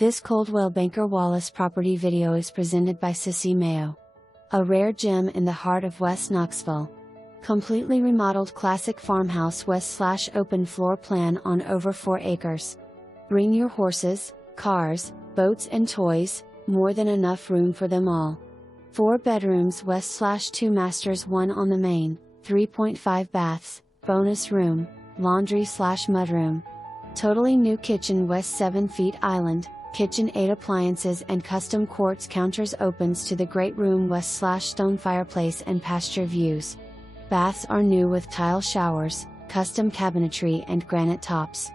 This Coldwell Banker Wallace property video is presented by Sissy Mayo. A rare gem in the heart of West Knoxville. Completely remodeled classic farmhouse west/open floor plan on over 4 acres. Bring your horses, cars, boats and toys, more than enough room for them all. 4 bedrooms west/2 masters, 1 on the main, 3.5 baths, bonus room, laundry/mudroom. Totally new kitchen west 7 feet island, kitchen 8 appliances and custom quartz counters opens to the great room west/stone fireplace and pasture views. Baths are new with tile showers, custom cabinetry and granite tops.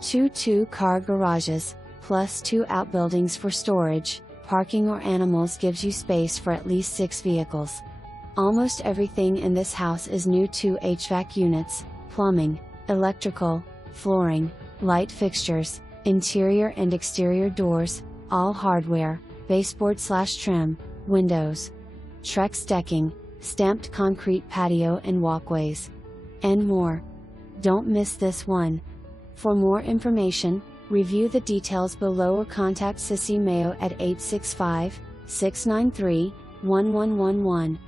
2 2-car garages, plus 2 outbuildings for storage, parking or animals gives you space for at least 6 vehicles. Almost everything in this house is NEW-2 HVAC units, plumbing, electrical, flooring, light fixtures, interior and exterior doors, all hardware, baseboard/trim, windows, Trex decking, stamped concrete patio and walkways, and more. Don't miss this one. For more information, review the details below or contact Sissy Mayo at 865-693-1111.